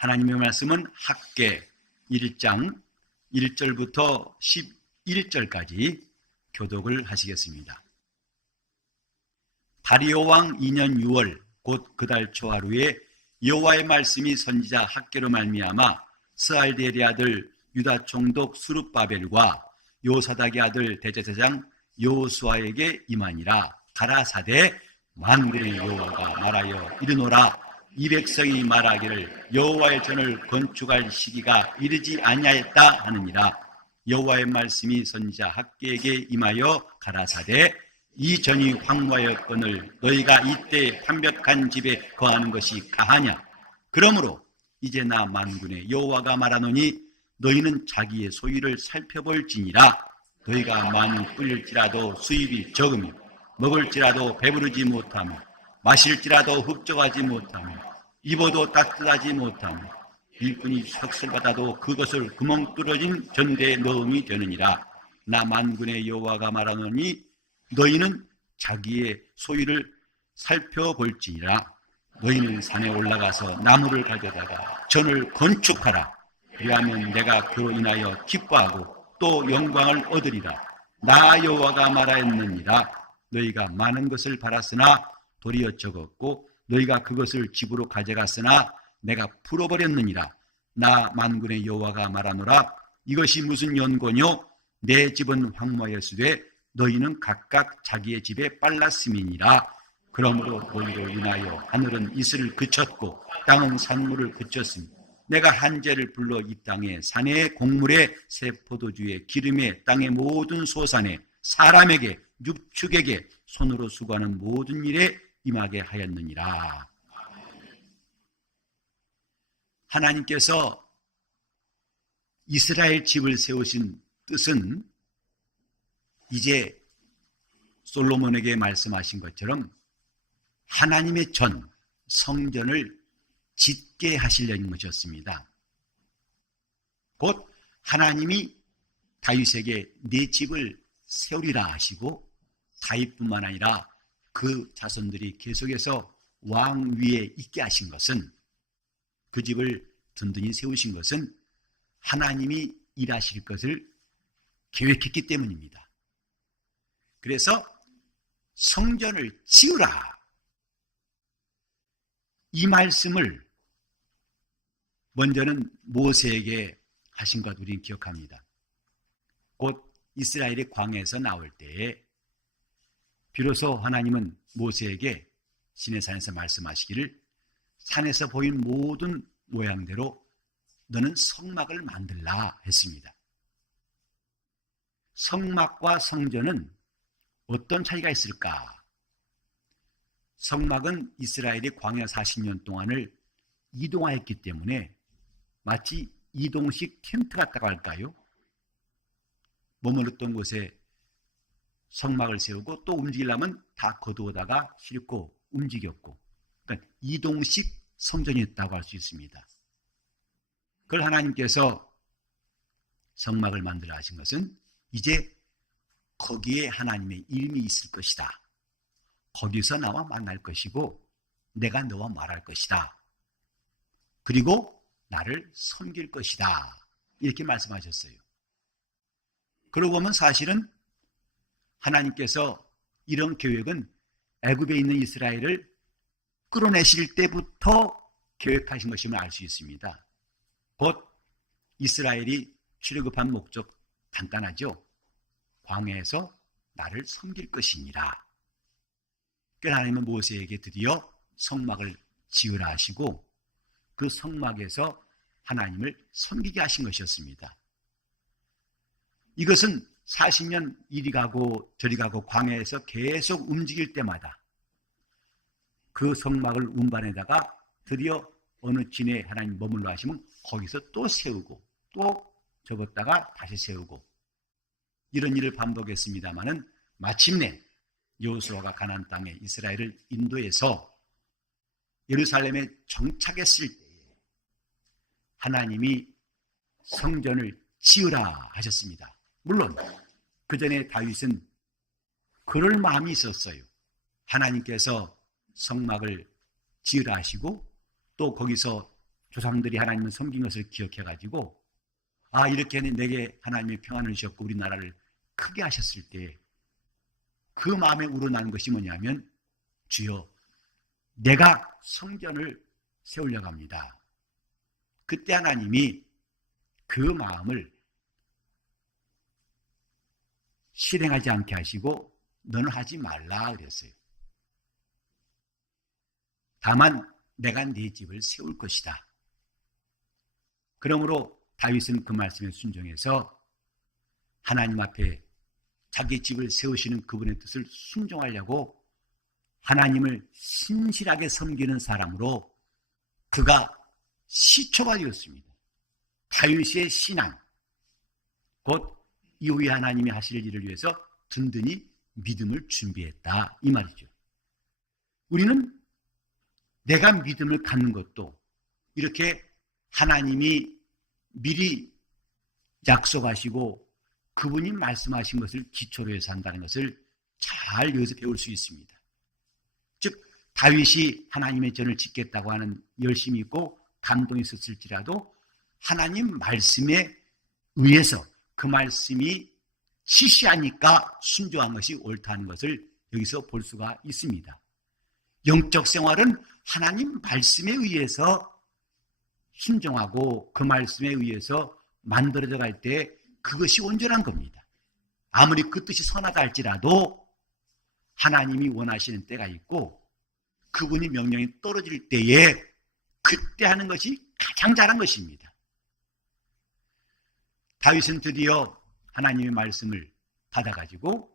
하나님의 말씀은 학개 1장 1절부터 11절까지 교독을 하시겠습니다. 다리오 왕 2년 6월 곧 그달 초하루에 여호와의 말씀이 선지자 학개로 말미암아 스알디엘의 아들 유다 총독 수룹바벨과 요사닥의 아들 대제사장 여호수아에게 임하니라. 가라사대 만군의 여호와가 말하여 이르노라. 이 백성이 말하기를 여호와의 전을 건축할 시기가 이르지 아니하였다 하느니라. 여호와의 말씀이 선지자 학개에게 임하여 가라사대 이 전이 황무하였거늘 너희가 이때 완벽한 집에 거하는 것이 가하냐. 그러므로 이제 나 만군의 여호와가 말하노니 너희는 자기의 소유를 살펴볼지니라. 너희가 많이 뿔릴지라도 수입이 적으며 먹을지라도 배부르지 못하며 마실지라도 흡족하지 못하며 입어도 따뜻하지 못하며 일꾼이 석슬 받아도 그것을 구멍 뚫어진 전대에 넣음이 되느니라. 나 만군의 여호와가 말하노니 너희는 자기의 소유를 살펴볼지니라. 너희는 산에 올라가서 나무를 가져다가 전을 건축하라. 그리하면 내가 그로 인하여 기뻐하고 또 영광을 얻으리라. 나 여호와가 말하였느니라. 너희가 많은 것을 바랐으나 도리어 적었고 너희가 그것을 집으로 가져갔으나 내가 풀어버렸느니라. 나 만군의 여호와가 말하노라. 이것이 무슨 연고뇨? 내 집은 황무하였으되 너희는 각각 자기의 집에 빨랐음이니라. 그러므로 너희로 인하여 하늘은 이슬을 그쳤고 땅은 산물을 그쳤으니 내가 한재를 불러 이 땅에 산의 곡물에 새 포도주에 기름에 땅의 모든 소산에 사람에게 육축에게 손으로 수고하는 모든 일에 임하게 하였느니라. 하나님께서 이스라엘 집을 세우신 뜻은 이제 솔로몬에게 말씀하신 것처럼 하나님의 전, 성전을 짓게 하시려는 것이었습니다. 곧 하나님이 다윗에게 내 집을 세우리라 하시고 다윗뿐만 아니라 그 자손들이 계속해서 왕 위에 있게 하신 것은, 그 집을 든든히 세우신 것은 하나님이 일하실 것을 계획했기 때문입니다. 그래서 성전을 지으라, 이 말씀을 먼저는 모세에게 하신 것 우리는 기억합니다. 곧 이스라엘이 광야에서 나올 때에 비로소 하나님은 모세에게 시내산에서 말씀하시기를 산에서 보인 모든 모양대로 너는 성막을 만들라 했습니다. 성막과 성전은 어떤 차이가 있을까? 성막은 이스라엘이 광야 40년 동안을 이동하였기 때문에 마치 이동식 텐트 같다고 할까요? 머물렀던 곳에 성막을 세우고 또 움직이려면 다 거두어다가 싣고 움직였고, 그러니까 이동식 성전이었다고 할 수 있습니다. 그걸 하나님께서 성막을 만들어 하신 것은 이제 거기에 하나님의 이름이 있을 것이다. 거기서 나와 만날 것이고 내가 너와 말할 것이다. 그리고 나를 섬길 것이다. 이렇게 말씀하셨어요. 그러고 보면 사실은 하나님께서 이런 계획은 애굽에 있는 이스라엘을 끌어내실 때부터 계획하신 것임을 알 수 있습니다. 곧 이스라엘이 출애굽한 목적 간단하죠. 광야에서 나를 섬길 것이니라. 그래서 하나님은 모세에게 드디어 성막을 지으라 하시고 그 성막에서 하나님을 섬기게 하신 것이었습니다. 이것은 40년 이리 가고 저리 가고 광야에서 계속 움직일 때마다 그 성막을 운반에다가 드디어 어느 진에 하나님 머물러 하시면 거기서 또 세우고 또 접었다가 다시 세우고 이런 일을 반복했습니다마는 마침내 여호수아가 가나안 땅에 이스라엘을 인도해서 예루살렘에 정착했을 때에 하나님이 성전을 지으라 하셨습니다. 물론 그 전에 다윗은 그럴 마음이 있었어요. 하나님께서 성막을 지으라 하시고 또 거기서 조상들이 하나님을 섬긴 것을 기억해가지고 이렇게 내게 하나님의 평안을 주셨고 우리나라를 크게 하셨을 때 그 마음에 우러나는 것이 뭐냐면 주여 내가 성전을 세우려고 합니다. 그때 하나님이 그 마음을 실행하지 않게 하시고 너는 하지 말라 그랬어요. 다만 내가 네 집을 세울 것이다. 그러므로 다윗은 그 말씀에 순종해서 하나님 앞에 자기 집을 세우시는 그분의 뜻을 순종하려고 하나님을 신실하게 섬기는 사람으로 그가 시초가 되었습니다. 다윗의 신앙, 곧 이후에 하나님이 하실 일을 위해서 든든히 믿음을 준비했다 이 말이죠. 우리는 내가 믿음을 갖는 것도 이렇게 하나님이 미리 약속하시고 그분이 말씀하신 것을 기초로 해서 한다는 것을 잘 여기서 배울 수 있습니다. 즉 다윗이 하나님의 전을 짓겠다고 하는 열심이 있고 감동이 있었을지라도 하나님 말씀에 의해서 그 말씀이 시시하니까 순종한 것이 옳다는 것을 여기서 볼 수가 있습니다. 영적 생활은 하나님 말씀에 의해서 순종하고 그 말씀에 의해서 만들어져 갈 때 그것이 온전한 겁니다. 아무리 그 뜻이 선하다 할지라도 하나님이 원하시는 때가 있고 그분이 명령이 떨어질 때에 그때 하는 것이 가장 잘한 것입니다. 다윗은 드디어 하나님의 말씀을 받아가지고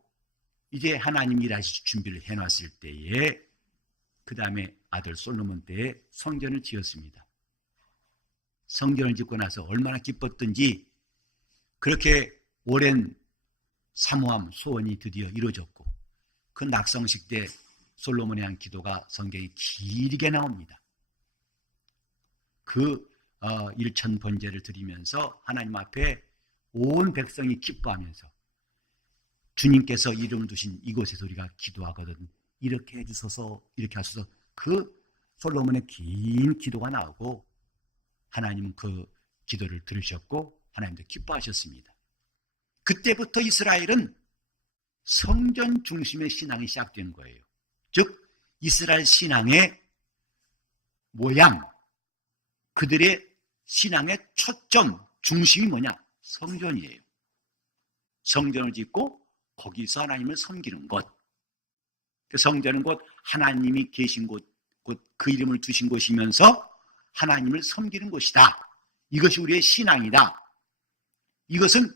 이제 하나님이 일하실 준비를 해놨을 때에 그 다음에 아들 솔로몬 때에 성전을 지었습니다. 성전을 짓고 나서 얼마나 기뻤던지 그렇게 오랜 사모함, 소원이 드디어 이루어졌고 그 낙성식 때 솔로몬의 한 기도가 성경에 길게 나옵니다. 그 일천 번제를 드리면서 하나님 앞에 온 백성이 기뻐하면서 주님께서 이름을 두신 이곳에서 우리가 기도하거든 이렇게 해주소서 이렇게 하소서 그 솔로몬의 긴 기도가 나오고 하나님은 그 기도를 들으셨고 하나님도 기뻐하셨습니다. 그때부터 이스라엘은 성전 중심의 신앙이 시작된 거예요. 즉 이스라엘 신앙의 모양, 그들의 신앙의 초점, 중심이 뭐냐? 성전이에요. 성전을 짓고 거기서 하나님을 섬기는 것. 그 성전은 곧 하나님이 계신 곳, 곧 그 이름을 두신 곳이면서 하나님을 섬기는 곳이다. 이것이 우리의 신앙이다. 이것은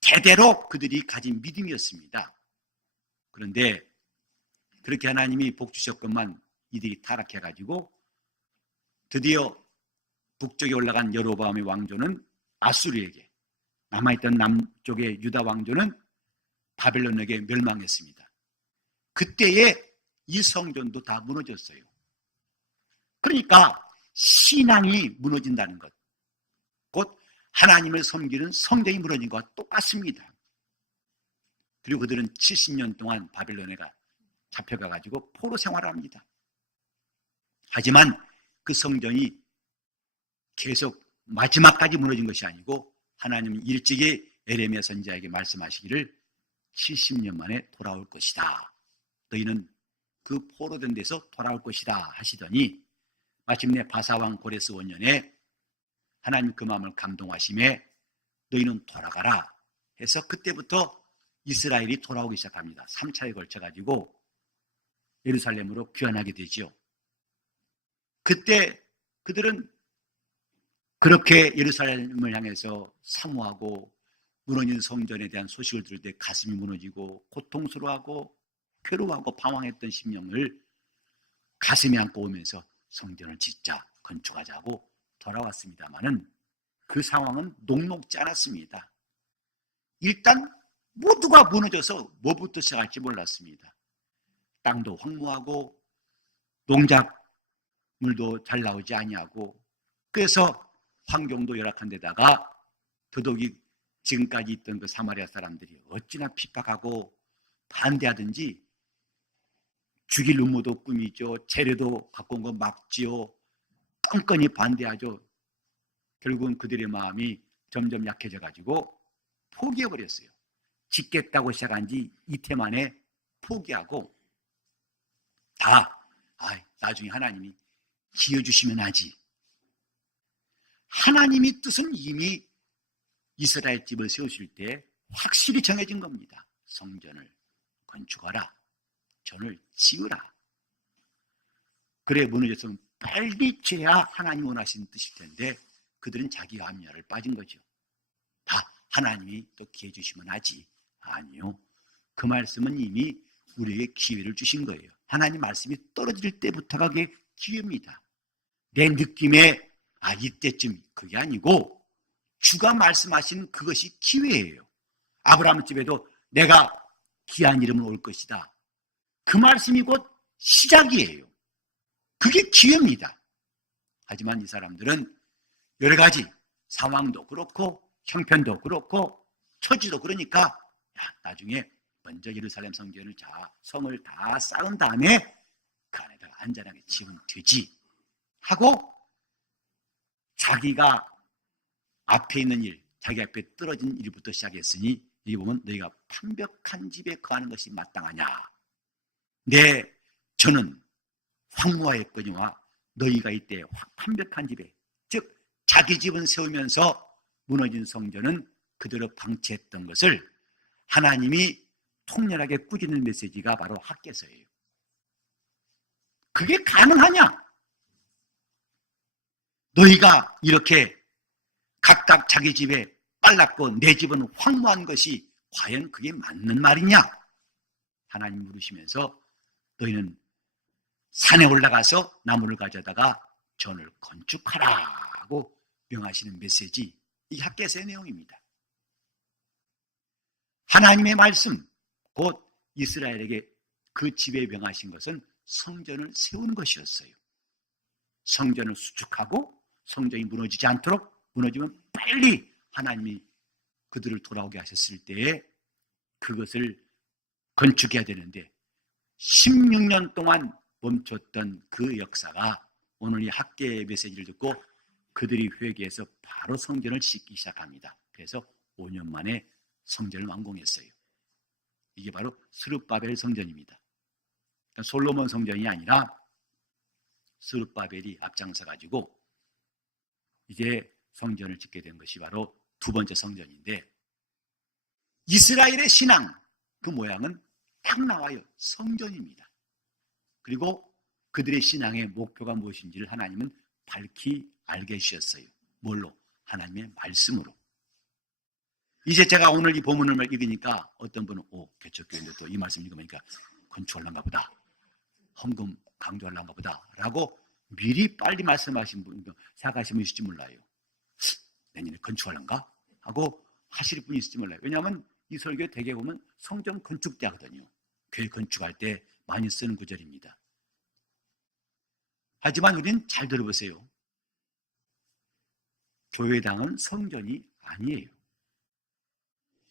대대로 그들이 가진 믿음이었습니다. 그런데 그렇게 하나님이 복 주셨건만 이들이 타락해가지고 드디어 북쪽에 올라간 여로보암의 왕조는 아수르에게, 남아있던 남쪽의 유다 왕조는 바벨론에게 멸망했습니다. 그때에 이 성전도 다 무너졌어요. 그러니까 신앙이 무너진다는 것, 곧 하나님을 섬기는 성전이 무너진 것과 똑같습니다. 그리고 그들은 70년 동안 바벨론에 잡혀가가지고 포로 생활을 합니다. 하지만 그 성전이 계속 마지막까지 무너진 것이 아니고 하나님은 일찍이 에레미야 선지자에게 말씀하시기를 70년 만에 돌아올 것이다. 너희는 그 포로된 데서 돌아올 것이다 하시더니 마침내 바사왕 고레스 원년에 하나님 그 마음을 감동하심에 너희는 돌아가라 해서 그때부터 이스라엘이 돌아오기 시작합니다. 3차에 걸쳐가지고 예루살렘으로 귀환하게 되지요. 그때 그들은 그렇게 예루살렘을 향해서 사모하고 무너진 성전에 대한 소식을 들을 때 가슴이 무너지고 고통스러워하고 괴로워하고 방황했던 심령을 가슴에 안고 오면서 성전을 짓자, 건축하자고 돌아왔습니다마는 그 상황은 녹록지 않았습니다. 일단 모두가 무너져서 뭐부터 시작할지 몰랐습니다. 땅도 황무하고 농작물도 잘 나오지 아니하고 그래서 환경도 열악한 데다가 더더욱이 지금까지 있던 그 사마리아 사람들이 어찌나 핍박하고 반대하든지 죽일 음모도 꾸미죠. 재료도 갖고 온 거 막지요. 끈끈이 반대하죠. 결국은 그들의 마음이 점점 약해져 가지고 포기해버렸어요. 짓겠다고 시작한 지 이틀 만에 포기하고 나중에 하나님이 기회 주시면 하지. 하나님의 뜻은 이미 이스라엘 집을 세우실 때 확실히 정해진 겁니다. 성전을 건축하라. 전을 지으라. 그래 무너졌으면 빨리 지어야 하나님 원하시는 뜻일 텐데 그들은 자기 압력을 빠진 거죠. 다 하나님이 또 기회 주시면 하지. 아니요. 그 말씀은 이미 우리에게 기회를 주신 거예요. 하나님 말씀이 떨어질 때부터가 그게 기회입니다. 내 느낌에 이때쯤 그게 아니고 주가 말씀하신 그것이 기회예요. 아브라함 집에도 내가 귀한 이름은 올 것이다. 그 말씀이 곧 시작이에요. 그게 기회입니다. 하지만 이 사람들은 여러 가지 상황도 그렇고 형편도 그렇고 처지도 그러니까 나중에 먼저 예루살렘 성을 다 쌓은 다음에 그 안에다가 안전하게 지으면 되지 하고 자기가 앞에 있는 일, 자기 앞에 떨어진 일부터 시작했으니 여기 보면 너희가 판벽한 집에 거하는 것이 마땅하냐. 저는 황무하였거니와 너희가 이때 판벽한 집에, 즉 자기 집은 세우면서 무너진 성전은 그대로 방치했던 것을 하나님이 통렬하게 꾸짖는 메시지가 바로 학개서예요. 그게 가능하냐? 너희가 이렇게 각각 자기 집에 빨랐고 내 집은 황무한 것이 과연 그게 맞는 말이냐? 하나님 물으시면서 너희는 산에 올라가서 나무를 가져다가 전을 건축하라고 명하시는 메시지, 이 학개서의 내용입니다. 하나님의 말씀, 곧 이스라엘에게 그 집에 명하신 것은 성전을 세우는 것이었어요. 성전을 수축하고 성전이 무너지지 않도록, 무너지면 빨리 하나님이 그들을 돌아오게 하셨을 때에 그것을 건축해야 되는데 16년 동안 멈췄던 그 역사가 오늘 이 학개의 메시지를 듣고 그들이 회개해서 바로 성전을 짓기 시작합니다. 그래서 5년 만에 성전을 완공했어요. 이게 바로 스룹바벨 성전입니다. 그러니까 솔로몬 성전이 아니라 스룹바벨이 앞장서 가지고 이제 성전을 짓게 된 것이 바로 두 번째 성전인데, 이스라엘의 신앙 그 모양은 딱 나와요. 성전입니다. 그리고 그들의 신앙의 목표가 무엇인지를 하나님은 밝히 알게 해주셨어요. 뭘로? 하나님의 말씀으로. 이제 제가 오늘 이 본문을 읽으니까 어떤 분은 개척교회인데 또 이 말씀 읽으니까 건축하려는가 보다, 헌금 강조하려는가 보다 라고 미리 빨리 말씀하신 분, 생각하시는 분이 있을지 몰라요. 내년에 건축하려는가 하고 하실 분이 있을지 몰라요. 왜냐하면 이 설교에 대개 보면 성전 건축 때거든요. 교회 건축할 때 많이 쓰는 구절입니다. 하지만 우리는 잘 들어보세요. 교회당은 성전이 아니에요.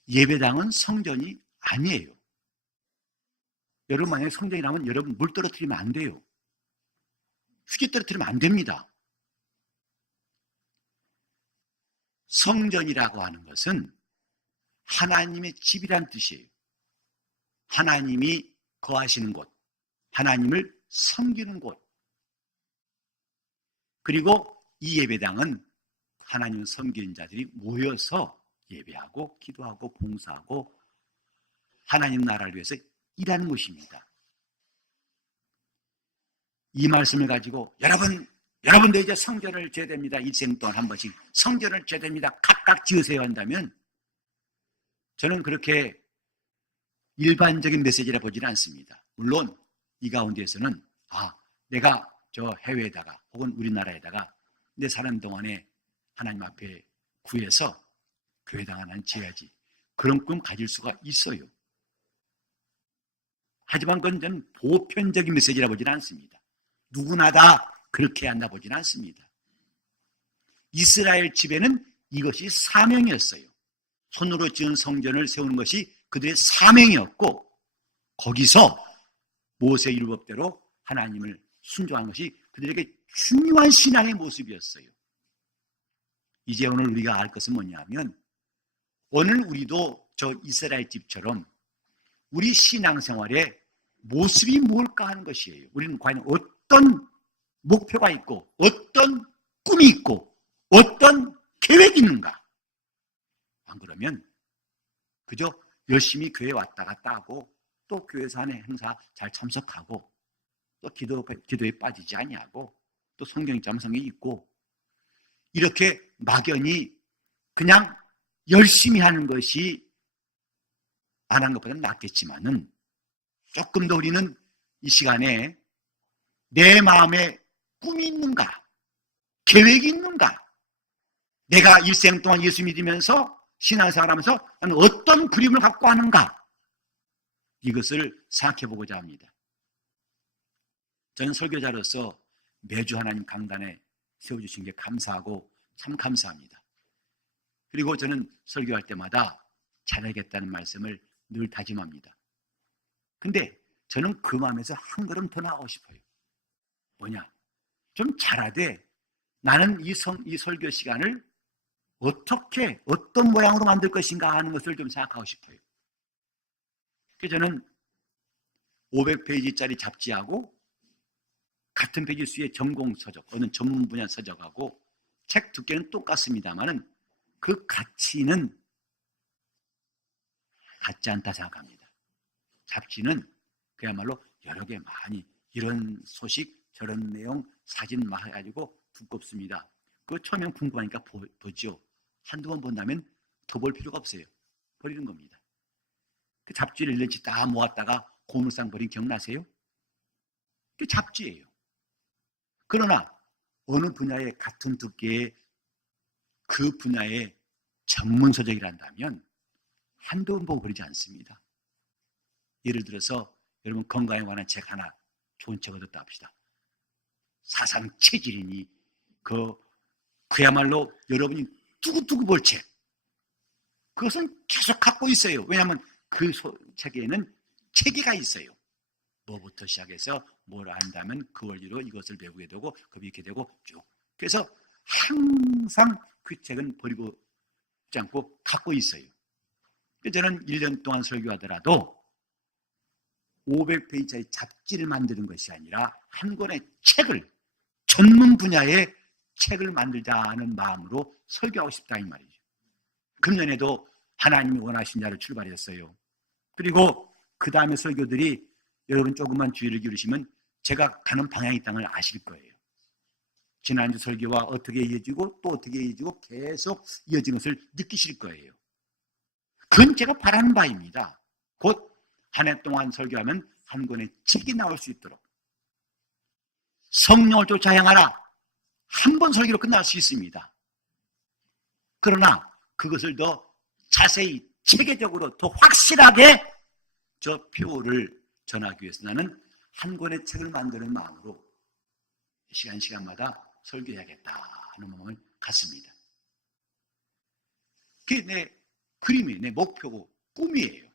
예배당은 성전이 아니에요. 여러분 만약에 성전이라면 여러분 물 떨어뜨리면 안 돼요. 휴지 떨어뜨리면 안 됩니다. 성전이라고 하는 것은 하나님의 집이란 뜻이에요. 하나님이 거하시는 곳, 하나님을 섬기는 곳. 그리고 이 예배당은 하나님 섬기는 자들이 모여서 예배하고 기도하고 봉사하고 하나님 나라를 위해서 일하는 곳입니다. 이 말씀을 가지고 여러분도 이제 성전을 지어야 됩니다. 일생 동안 한 번씩 성전을 지어야 됩니다. 각각 지으세요 한다면 저는 그렇게 일반적인 메시지라 보지는 않습니다. 물론 이 가운데에서는 내가 저 해외에다가 혹은 우리나라에다가 내 사는 동안에 하나님 앞에 구해서 교회당 하나는 지어야지, 그런 꿈 가질 수가 있어요. 하지만 그건 저는 보편적인 메시지라 보지는 않습니다. 누구나 다 그렇게 한다 보지는 않습니다. 이스라엘 집에는 이것이 사명이었어요. 손으로 지은 성전을 세우는 것이 그들의 사명이었고, 거기서 모세 율법대로 하나님을 순종한 것이 그들에게 중요한 신앙의 모습이었어요. 이제 오늘 우리가 알 것은 뭐냐면 오늘 우리도 저 이스라엘 집처럼 우리 신앙생활의 모습이 뭘까 하는 것이에요. 우리는 과연 어떤 목표가 있고 어떤 꿈이 있고 어떤 계획이 있는가? 안 그러면 그저 열심히 교회 왔다 갔다 하고 또 교회에서 하는 행사 잘 참석하고 또 기도에 빠지지 아니하고 또 성경 읽자면 성경 읽고 이렇게 막연히 그냥 열심히 하는 것이 안 한 것보다는 낫겠지만은 조금 더 우리는 이 시간에 내 마음에 꿈이 있는가? 계획이 있는가? 내가 일생 동안 예수 믿으면서 신앙생활하면서 어떤 그림을 갖고 하는가? 이것을 생각해보고자 합니다. 저는 설교자로서 매주 하나님 강단에 세워주신 게 감사하고 참 감사합니다. 그리고 저는 설교할 때마다 잘하겠다는 말씀을 늘 다짐합니다. 근데 저는 그 마음에서 한 걸음 더 나가고 싶어요. 뭐냐? 좀 잘하되 나는 이 설교 시간을 어떻게 어떤 모양으로 만들 것인가 하는 것을 좀 생각하고 싶어요. 그래서 저는 500페이지짜리 잡지하고 같은 페이지 수의 전공 서적, 어느 전문 분야 서적하고 책 두께는 똑같습니다만은 그 가치는 같지 않다 생각합니다. 잡지는 그야말로 여러 개 많이 이런 소식, 저런 내용, 사진 막 해가지고 두껍습니다. 그거 처음엔 궁금하니까 보죠. 한두 번 본다면 더 볼 필요가 없어요. 버리는 겁니다. 그 잡지를 1년치 다 모았다가 고물상 버린 기억나세요? 그게 잡지예요. 그러나 어느 분야의 같은 두께의 그 분야의 전문 서적이란다면 한두 번 보고 버리지 않습니다. 예를 들어서 여러분 건강에 관한 책 하나 좋은 책 얻었다 합시다. 사상 체질이니 그야말로 여러분이 두고두고 볼 책. 그것은 계속 갖고 있어요. 왜냐하면 그 책에는 체계가 있어요. 뭐부터 시작해서 뭘 한다면 그 원리로 이것을 배우게 되고 그렇게 되고 쭉. 그래서 항상 그 책은 버리고 있지 않고 갖고 있어요. 저는 1년 동안 설교하더라도 500페이지짜리 잡지를 만드는 것이 아니라 한 권의 책을 전문 분야의 책을 만들자는 마음으로 설교하고 싶다 이 말이죠. 금년에도 하나님이 원하신 자를 출발했어요. 그리고 그 다음에 설교들이 여러분 조금만 주의를 기울이시면 제가 가는 방향이 있다는 걸 아실 거예요. 지난주 설교와 어떻게 이어지고 또 어떻게 이어지고 계속 이어지는 것을 느끼실 거예요. 그건 제가 바라는 바입니다. 곧 한 해 동안 설교하면 한 권의 책이 나올 수 있도록 성령을 쫓아 행하라. 한 번 설교로 끝날 수 있습니다. 그러나 그것을 더 자세히 체계적으로 더 확실하게 저 표를 전하기 위해서 나는 한 권의 책을 만드는 마음으로 시간마다 설교해야겠다 하는 마음을 갖습니다. 그게 내 그림이에요. 내 목표고 꿈이에요.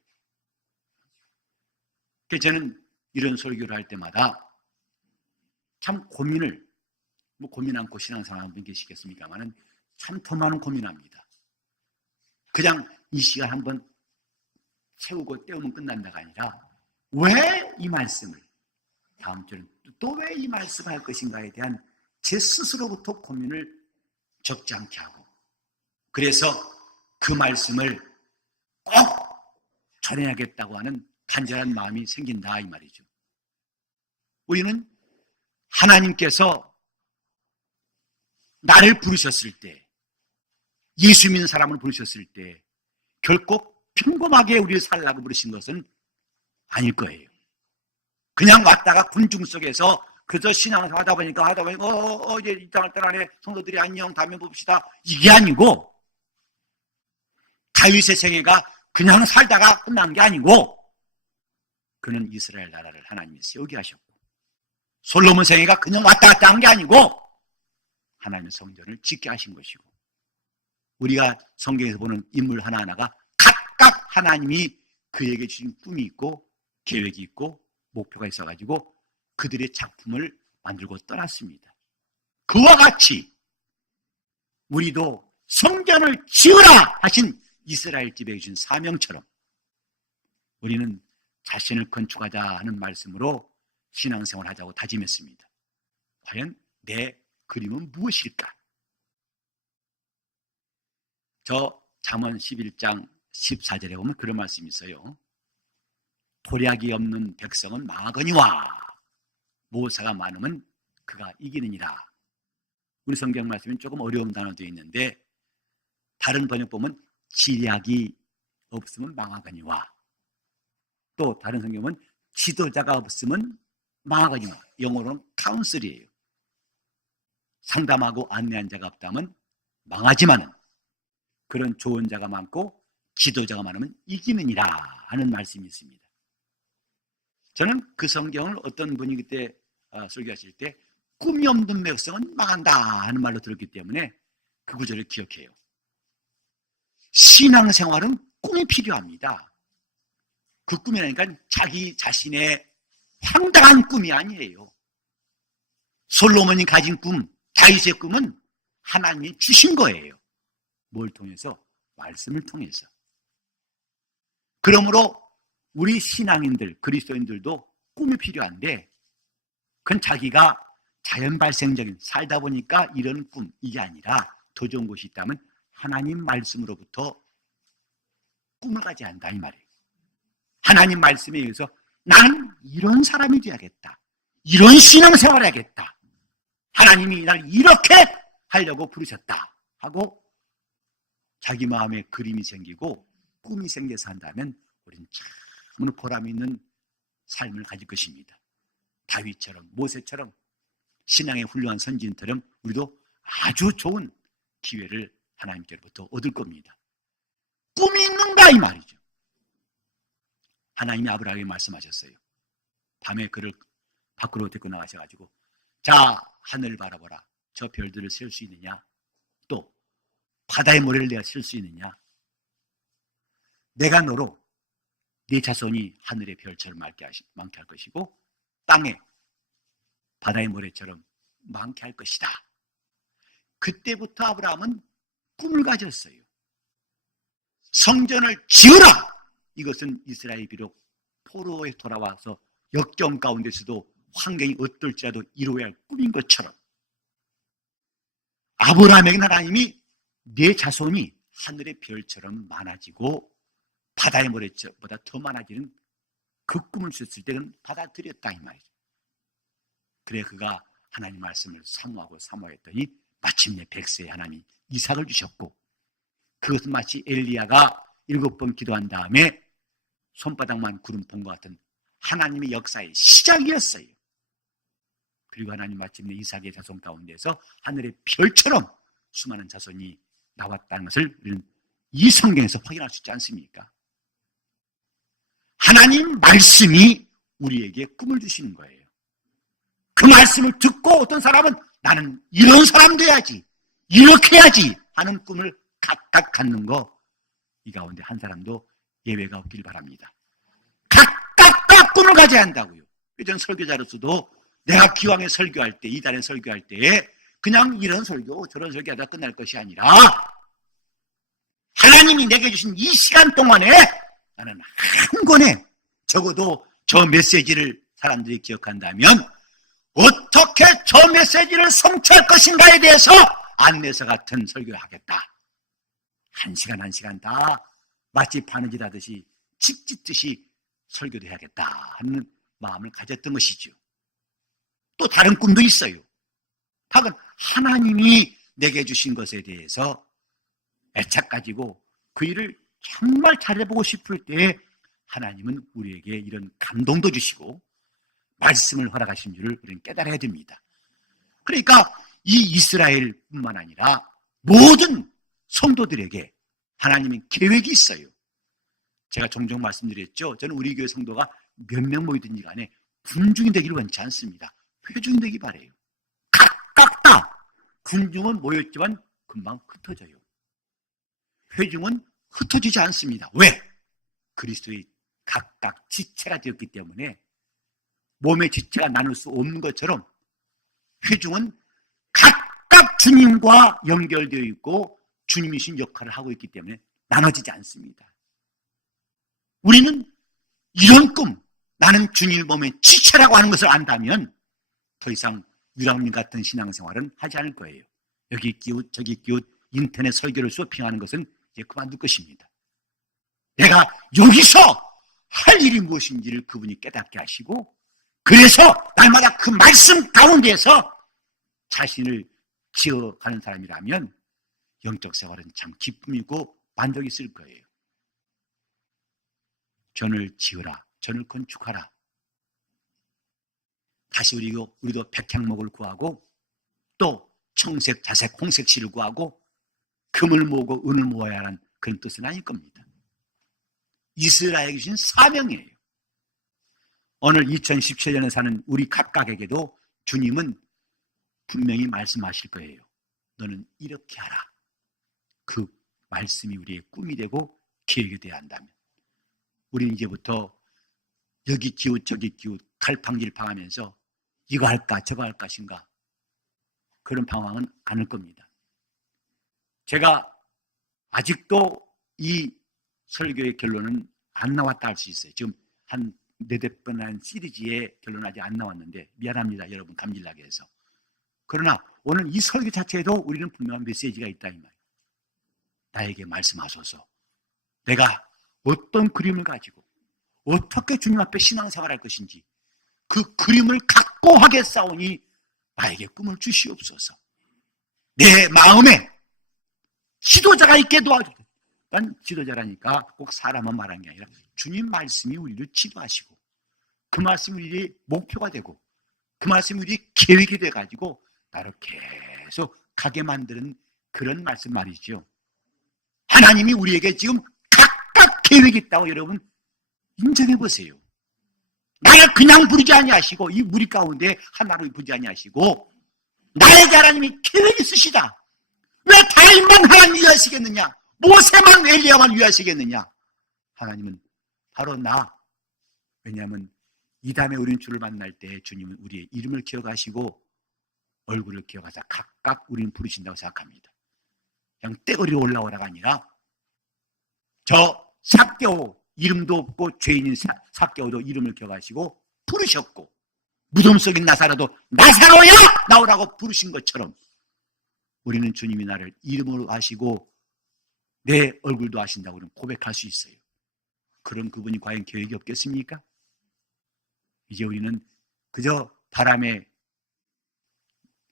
그래서 저는 이런 설교를 할 때마다 참 고민을 고민 않고 신앙생활 하는 분 계시겠습니까마는 참 더 많은 고민합니다. 그냥 이 시간 한번 채우고 때우면 끝난다가 아니라 왜 이 말씀을 다음 주는 또 왜 이 말씀을 할 것인가에 대한 제 스스로부터 고민을 적지 않게 하고 그래서 그 말씀을 꼭 전해야겠다고 하는 간절한 마음이 생긴다 이 말이죠. 우리는 하나님께서 나를 부르셨을 때 예수 믿는 사람을 부르셨을 때 결코 평범하게 우리를 살라고 부르신 것은 아닐 거예요. 그냥 왔다가 군중 속에서 그저 신앙을 하다 보니까 이제 이 땅을 떠나네 성도들이 안녕 다음에 봅시다 이게 아니고 다윗의 생애가 그냥 살다가 끝난 게 아니고 그는 이스라엘 나라를 하나님이 세우게 하셨고 솔로몬 생애가 그냥 왔다 갔다 한 게 아니고 하나님의 성전을 짓게 하신 것이고 우리가 성경에서 보는 인물 하나하나가 각각 하나님이 그에게 주신 꿈이 있고 계획이 있고 목표가 있어가지고 그들의 작품을 만들고 떠났습니다. 그와 같이 우리도 성전을 지으라 하신 이스라엘 집에 주신 사명처럼 우리는 자신을 건축하자 하는 말씀으로 신앙생활을 하자고 다짐했습니다. 과연 내 그림은 무엇일까? 저 잠언 11장 14절에 보면 그런 말씀이 있어요. 도략이 없는 백성은 망하거니와 모사가 많으면 그가 이기느니라. 우리 성경 말씀은 조금 어려운 단어도 있는데 다른 번역 보면 지략이 없으면 망하거니와, 또 다른 성경은 지도자가 없으면 망하거니와, 영어로는 카운슬이에요. 상담하고 안내한 자가 없다면 망하지만은 그런 좋은 자가 많고 지도자가 많으면 이기느니라 하는 말씀이 있습니다. 저는 그 성경을 어떤 분이 그때 설교하실 때 꿈이 없는 백성은 망한다 하는 말로 들었기 때문에 그 구절을 기억해요. 신앙생활은 꿈이 필요합니다. 그 꿈이라니까 자기 자신의 황당한 꿈이 아니에요. 솔로몬이 가진 꿈, 다윗의 꿈은 하나님이 주신 거예요. 뭘 통해서? 말씀을 통해서. 그러므로 우리 신앙인들, 그리스도인들도 꿈이 필요한데 그건 자기가 자연 발생적인 살다 보니까 이런 꿈, 이게 아니라 더 좋은 것이 있다면 하나님 말씀으로부터 꿈을 가져야 한다 이 말이에요. 하나님 말씀에 의해서 나는 이런 사람이 되어야겠다, 이런 신앙생활을 해야겠다, 하나님이 나를 이렇게 하려고 부르셨다 하고 자기 마음에 그림이 생기고 꿈이 생겨서 한다면 우리는 참으로 보람 있는 삶을 가질 것입니다. 다윗처럼, 모세처럼, 신앙의 훌륭한 선진처럼 우리도 아주 좋은 기회를 하나님께로부터 얻을 겁니다. 꿈이 있는가 이 말이죠. 하나님이 아브라함에게 말씀하셨어요. 밤에 그를 밖으로 데리고 나가셔가지고 자, 하늘을 바라보라. 저 별들을 셀 수 있느냐? 또 바다의 모래를 내가 셀 수 있느냐? 내가 너로 네 자손이 하늘의 별처럼 많게 할 것이고 땅에 바다의 모래처럼 많게 할 것이다. 그때부터 아브라함은 꿈을 가졌어요. 성전을 지으라! 이것은 이스라엘이 비록 포로에 돌아와서 역경 가운데서도 환경이 어떨지라도 이루어야 할 꿈인 것처럼 아브라함에게 하나님이 내 자손이 하늘의 별처럼 많아지고 바다의 모래보다 더 많아지는 그 꿈을 꿨을 때는 받아들였다 이 말이죠. 그래 그가 하나님 말씀을 사모하고 사모했더니 마침내 100세에 하나님이 이삭을 주셨고, 그것은 마치 엘리야가 7번 기도한 다음에 손바닥만 구름 본 것 같은 하나님의 역사의 시작이었어요. 그리고 하나님 마침내 이삭의 자손 가운데서 하늘의 별처럼 수많은 자손이 나왔다는 것을 우리는 이 성경에서 확인할 수 있지 않습니까? 하나님 말씀이 우리에게 꿈을 주시는 거예요. 그 말씀을 듣고 어떤 사람은 나는 이런 사람 돼야지, 이렇게 해야지 하는 꿈을 각각 갖는 거, 이 가운데 한 사람도 예외가 없길 바랍니다. 각각 꿈을 가져야 한다고요. 전 설교자로서도 내가 기왕에 설교할 때, 이단에 설교할 때 그냥 이런 설교 저런 설교하다 끝날 것이 아니라 하나님이 내게 주신 이 시간 동안에 나는 한 권에 적어도 저 메시지를 사람들이 기억한다면 어떻게 저 메시지를 성취할 것인가에 대해서 안내서 같은 설교를 하겠다. 한 시간 다 마치 바느질 하듯이 집 짓듯이 설교도 해야겠다 하는 마음을 가졌던 것이죠. 또 다른 꿈도 있어요. 다른 하나님이 내게 주신 것에 대해서 애착 가지고 그 일을 정말 잘해보고 싶을 때 하나님은 우리에게 이런 감동도 주시고 말씀을 허락하신 줄을 우리는 깨달아야 됩니다. 그러니까 이 이스라엘뿐만 아니라 모든 성도들에게 하나님의 계획이 있어요. 제가 종종 말씀드렸죠. 저는 우리 교회 성도가 몇 명 모이든지 간에 군중이 되기를 원치 않습니다. 회중이 되기 바래요. 각각 다 군중은 모였지만 금방 흩어져요. 회중은 흩어지지 않습니다. 왜? 그리스도의 각각 지체가 되었기 때문에 몸의 지체가 나눌 수 없는 것처럼 회중은 각각 주님과 연결되어 있고 주님이신 역할을 하고 있기 때문에 나눠지지 않습니다. 우리는 이런 꿈, 나는 주님을 보면 지체라고 하는 것을 안다면 더 이상 유랑민 같은 신앙생활은 하지 않을 거예요. 여기 끼웃 저기 끼웃 인터넷 설교를 쇼핑하는 것은 이제 그만둘 것입니다. 내가 여기서 할 일이 무엇인지를 그분이 깨닫게 하시고, 그래서 날마다 그 말씀 가운데에서 자신을 지어가는 사람이라면 영적 생활은 참 기쁨이고 만족이 있을 거예요. 전을 지으라, 전을 건축하라. 다시 우리도 백향목을 구하고 또 청색, 자색, 홍색 실을 구하고 금을 모으고 은을 모아야 하는 그런 뜻은 아닐 겁니다. 이스라엘에게 주신 사명이에요. 오늘 2017년에 사는 우리 각각에게도 주님은 분명히 말씀하실 거예요. 너는 이렇게 하라. 그 말씀이 우리의 꿈이 되고 계획이 되어야 한다면 우리는 이제부터 여기 기웃 저기 기웃 갈팡질팡하면서 이거 할까 저거 할 것인가 그런 방황은 않을 겁니다. 제가 아직도 이 설교의 결론은 안 나왔다 할 수 있어요. 지금 한 4번 한 시리즈의 결론은 아직 안 나왔는데 미안합니다. 여러분 감질나게 해서. 그러나 오늘 이 설교 자체에도 우리는 분명한 메시지가 있다 이 말이에요. 나에게 말씀하소서. 내가 어떤 그림을 가지고 어떻게 주님 앞에 신앙생활할 것인지 그 그림을 확고하게 싸우니 나에게 꿈을 주시옵소서. 내 마음에 지도자가 있게 도와주세요. 난 지도자라니까 꼭 사람만 말한 게 아니라 주님 말씀이 우리를 지도하시고 그 말씀이 우리의 목표가 되고 그 말씀이 우리의 계획이 돼가지고 나를 계속 가게 만드는 그런 말씀 말이죠. 하나님이 우리에게 지금 각각 계획이 있다고 여러분 인정해 보세요. 나를 그냥 부르지 아니하시고 이 무리 가운데 하나로 부르지 아니하시고 나에게 하나님이 계획이 있으시다. 왜 다윗만 하나님 위하시겠느냐? 모세만 엘리야만 위하시겠느냐? 하나님은 바로 나. 왜냐하면 이 다음에 우리는 주를 만날 때 주님은 우리의 이름을 기억하시고 얼굴을 기억하사 각각 우리는 부르신다고 생각합니다. 그냥 떼거리로 올라오라가 아니라 저 삭개오 이름도 없고 죄인인 삭개오도 이름을 기억하시고 부르셨고 무덤 속에 나사로도 나사로야 나오라고 부르신 것처럼 우리는 주님이 나를 이름으로 아시고 내 얼굴도 아신다고 고백할 수 있어요. 그런 그분이 과연 계획이 없겠습니까? 이제 우리는 그저 바람에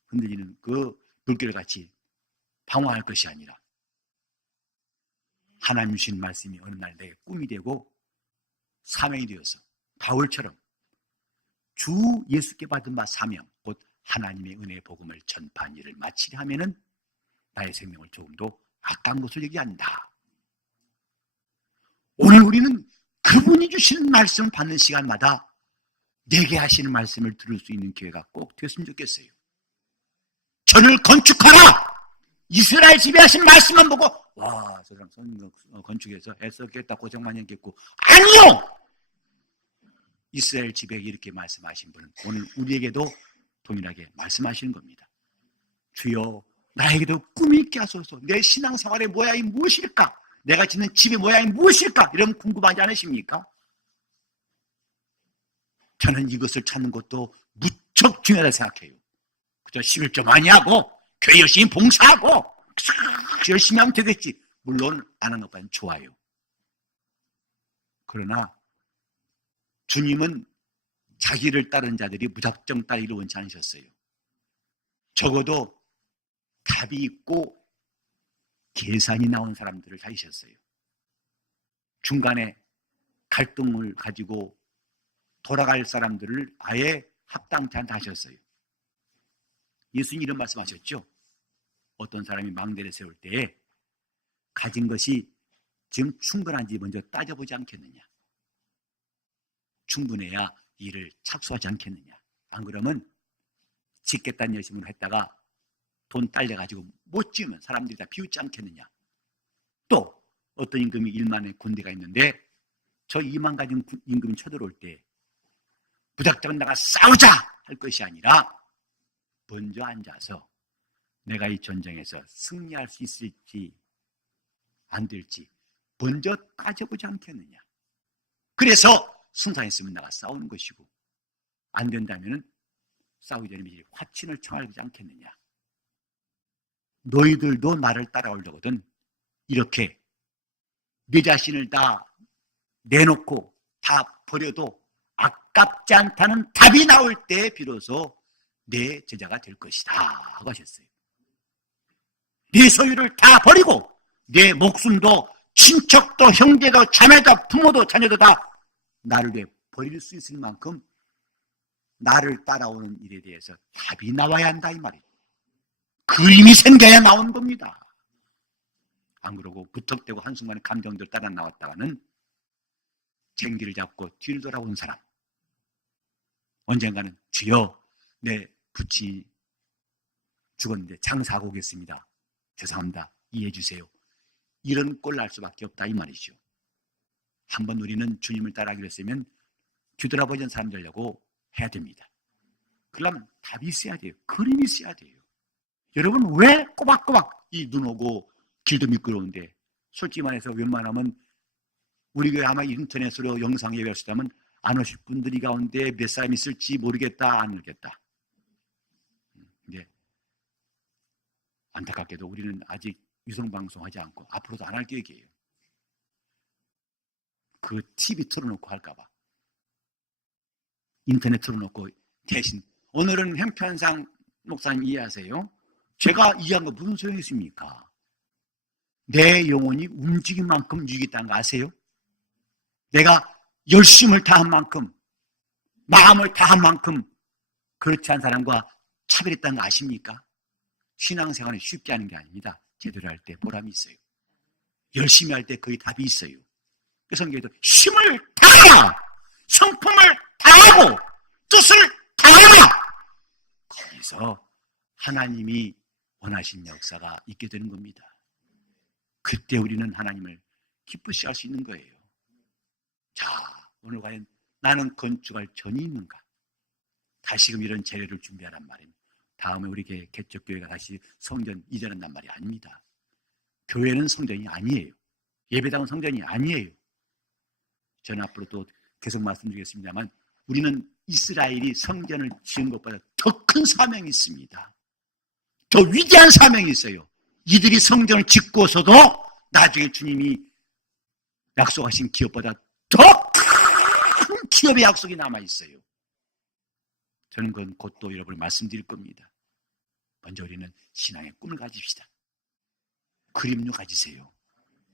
흔들리는 그 물결같이 방황할 것이 아니라 하나님 주신 말씀이 어느 날 내 꿈이 되고 사명이 되어서 바울처럼 주 예수께 받은 바 사명 곧 하나님의 은혜의 복음을 전파한 일을 마치려 하면은 나의 생명을 조금도 아까운 것을 얘기한다. 오늘 우리는 그분이 주시는 말씀을 받는 시간마다 내게 하시는 말씀을 들을 수 있는 기회가 꼭 되었으면 좋겠어요. 전을 건축하라! 이스라엘 집에 하신 말씀만 보고 와, 저 사람 건축해서 애썼겠다 고생 많이 했겠고 아니요! 이스라엘 집에 이렇게 말씀하신 분은 오늘 우리에게도 동일하게 말씀하시는 겁니다. 주여 나에게도 꿈이 있게 하소서. 내 신앙생활의 모양이 무엇일까? 내가 짓는 집의 모양이 무엇일까? 이런 궁금하지 않으십니까? 저는 이것을 찾는 것도 무척 중요하다고 생각해요. 그저 11조 많이 하고 교회 열심히 봉사하고 열심히 하면 되겠지. 물론 안 하는 것보다는 좋아요. 그러나 주님은 자기를 따르는 자들이 무작정 따르기를 원치 않으셨어요. 적어도 답이 있고 계산이 나온 사람들을 다니셨어요. 중간에 갈등을 가지고 돌아갈 사람들을 아예 합당치 않다 하셨어요. 예수님 이런 말씀하셨죠. 어떤 사람이 망대를 세울 때에 가진 것이 지금 충분한지 먼저 따져보지 않겠느냐. 충분해야 일을 착수하지 않겠느냐. 안 그러면 짓겠다는 열심으로 했다가 돈 딸려가지고 못 지으면 사람들이 다 비웃지 않겠느냐. 또 어떤 임금이 1만의 군대가 있는데 저 2만 가진 임금이 쳐들어올 때 무작정 나가 싸우자 할 것이 아니라 먼저 앉아서 내가 이 전쟁에서 승리할 수 있을지 안 될지 먼저 따져보지 않겠느냐. 그래서 승산이 있으면 나가 싸우는 것이고, 안 된다면 싸우기 전에 미리 화친을 청하지 않겠느냐. 너희들도 나를 따라오려거든 이렇게 내 자신을 다 내놓고 다 버려도 아깝지 않다는 답이 나올 때 비로소 내 제자가 될 것이다 하고 하셨어요. 네 소유를 다 버리고 내 목숨도 친척도 형제도 자매도 부모도 자녀도 다 나를 위해 버릴 수 있을 만큼 나를 따라오는 일에 대해서 답이 나와야 한다 이 말이에요. 그림이 생겨야 나온 겁니다. 안 그러고 부탁되고 한순간에 감정들 따라 나왔다가는 쟁기를 잡고 뒤를 돌아오는 사람, 언젠가는 주여 내 부친이 죽었는데 장사하고 오겠습니다. 죄송합니다. 이해해 주세요. 이런 꼴 날 수밖에 없다 이 말이죠. 한번 우리는 주님을 따라하기로 했으면 뒤돌아보지 않는 사람 되려고 해야 됩니다. 그러려면 답이 있어야 돼요. 그림이 있어야 돼요. 여러분 왜 꼬박꼬박 이 눈 오고 길도 미끄러운데, 솔직히 말해서 웬만하면 우리 교회 아마 인터넷으로 영상 예배할 수 있다면 안 오실 분들이 가운데 몇 사람 있을지 모르겠다, 안 모르겠다. 근데 안타깝게도 우리는 아직 유성방송하지 않고 앞으로도 안 할 계획이에요. 그 TV 틀어놓고 할까봐. 인터넷 틀어놓고 대신 오늘은 형편상 목사님 이해하세요? 제가 이해한 거 무슨 소용이 있습니까? 내 영혼이 움직인 만큼 유익했다는 거 아세요? 내가 열심을 다한 만큼, 마음을 다한 만큼 그렇지 않은 사람과 차별했다는 거 아십니까? 신앙생활은 쉽게 하는 게 아닙니다. 제대로 할 때 보람이 있어요. 열심히 할 때 거의 답이 있어요. 그래서 성경에도 힘을 다하라! 성품을 다하고 뜻을 다하라! 거기서 하나님이 원하신 역사가 있게 되는 겁니다. 그때 우리는 하나님을 기쁘시 할 수 있는 거예요. 자, 오늘 과연 나는 건축할 전이 있는가? 다시금 이런 재료를 준비하란 말입니다. 다음에 우리 개척교회가 다시 성전 이전한단 말이 아닙니다. 교회는 성전이 아니에요. 예배당은 성전이 아니에요. 저는 앞으로 또 계속 말씀드리겠습니다만 우리는 이스라엘이 성전을 지은 것보다 더 큰 사명이 있습니다. 더 위대한 사명이 있어요. 이들이 성전을 짓고서도 나중에 주님이 약속하신 기업보다 더 큰 기업의 약속이 남아있어요. 저는 그건 곧 또 여러분을 말씀드릴 겁니다. 먼저 우리는 신앙의 꿈을 가집시다. 그림도 가지세요.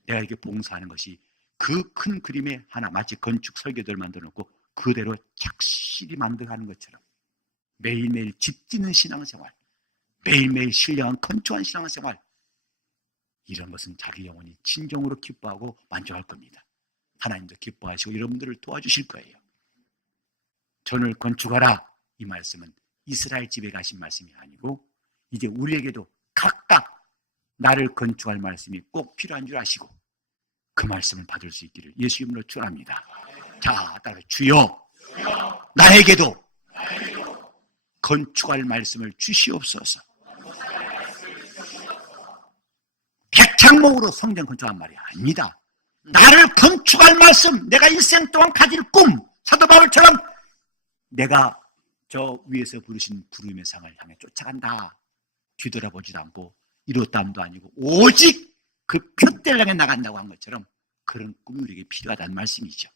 내가 이렇게 봉사하는 것이 그 큰 그림의 하나, 마치 건축 설계도를 만들어 놓고 그대로 착실히 만들어가는 것처럼 매일매일 집 짓는 신앙생활, 매일매일 신령한 건축한 신앙생활, 이런 것은 자기 영혼이 진정으로 기뻐하고 만족할 겁니다. 하나님도 기뻐하시고 여러분들을 도와주실 거예요. 전을 건축하라, 이 말씀은 이스라엘 집에 가신 말씀이 아니고 이제 우리에게도 각각 나를 건축할 말씀이 꼭 필요한 줄 아시고 그 말씀을 받을 수 있기를 예수 이름으로 축원합니다. 자, 따라 주여 나에게도 건축할 말씀을 주시옵소서. 백창목으로 성전 건축한 말이 아닙니다. 나를 건축할 말씀, 내가 일생 동안 가질 꿈, 사도 바울처럼 내가 저 위에서 부르신 부름의 상을 향해 쫓아간다. 뒤돌아보지도 않고 이렇다함도 아니고 오직 그 표대를 향해 나간다고 한 것처럼 그런 꿈이 우리에게 필요하다는 말씀이죠.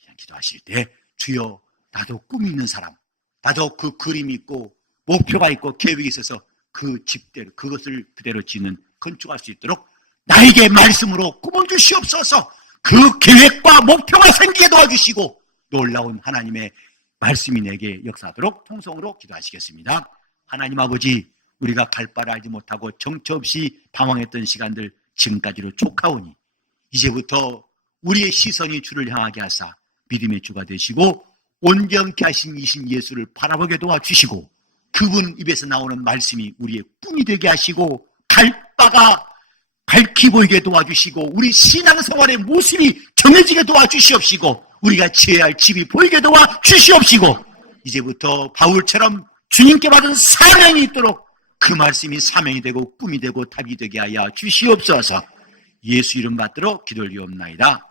그냥 기도하실 때 주여 나도 꿈이 있는 사람, 나도 그 그림이 있고 목표가 있고 계획이 있어서 그 집대로 그것을 그대로 짓는 건축할 수 있도록 나에게 말씀으로 꿈을 주시옵소서. 그 계획과 목표가 생기게 도와주시고 놀라운 하나님의 말씀이 내게 역사하도록 통성으로 기도하시겠습니다. 하나님 아버지, 우리가 갈 바를 알지 못하고 정처 없이 방황했던 시간들 지금까지로 촉하오니 이제부터 우리의 시선이 주를 향하게 하사 믿음의 주가 되시고 온전케 하신 이신 예수를 바라보게 도와주시고 그분 입에서 나오는 말씀이 우리의 꿈이 되게 하시고 갈 바가 밝히 보이게 도와주시고 우리 신앙생활의 모습이 정해지게 도와주시옵시고 우리가 지어야 할 집이 보이게 도와주시옵시고 이제부터 바울처럼 주님께 받은 사명이 있도록 그 말씀이 사명이 되고 꿈이 되고 답이 되게 하여 주시옵소서. 예수 이름 받들어 기도 올리옵나이다.